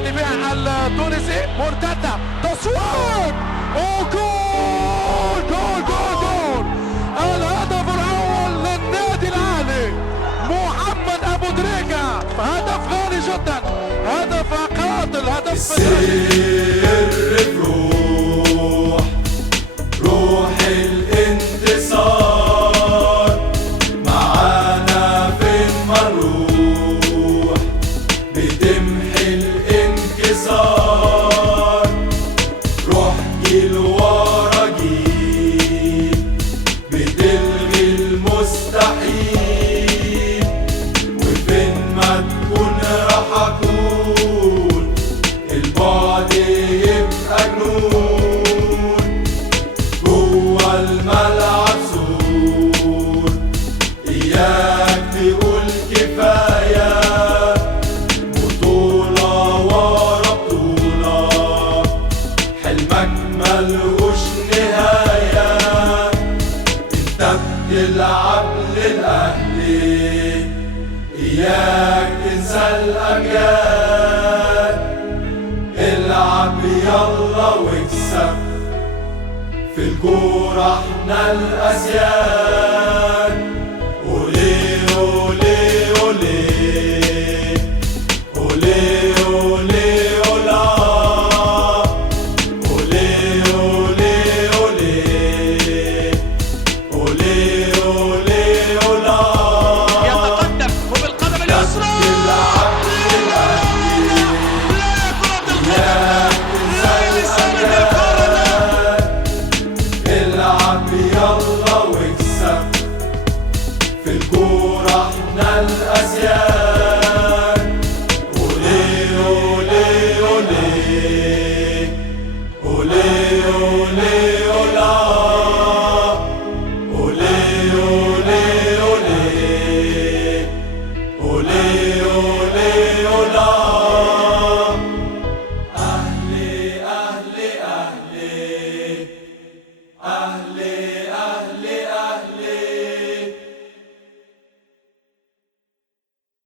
الدفاع التونسي. مرتدة، تصوير، وجول جول جول جول. الهدف الأول للنادي الأهلي، محمد أبو تريكة. هدف غالي جدا، هدف قاتل، هدف السر بروح، روح الانتصار. معانا فين ما نروح بتمحي الانكسار. روح جيل ورا جيل بتلغي المستحيل. وفين ما تكون راح اكون، البعد يبقى جنون. جوا الملعب سور، اياك تقول كفاية. بطولة ورا بطولة، حلمك ملهوش نهاية. انت بتلعب للأهلي، اياك تنسى الأجيال. العب يلا واكسب، في الكورة احنا الأسياد. أولي أولي أولي أولي أولي أولا، أولي أولي أولي أولي أولي أولا. يتقدم وبالقدم اليسرى. يلا واكسب، في الكورة احنا الأسياد. أولي أولي أولي أولي أولي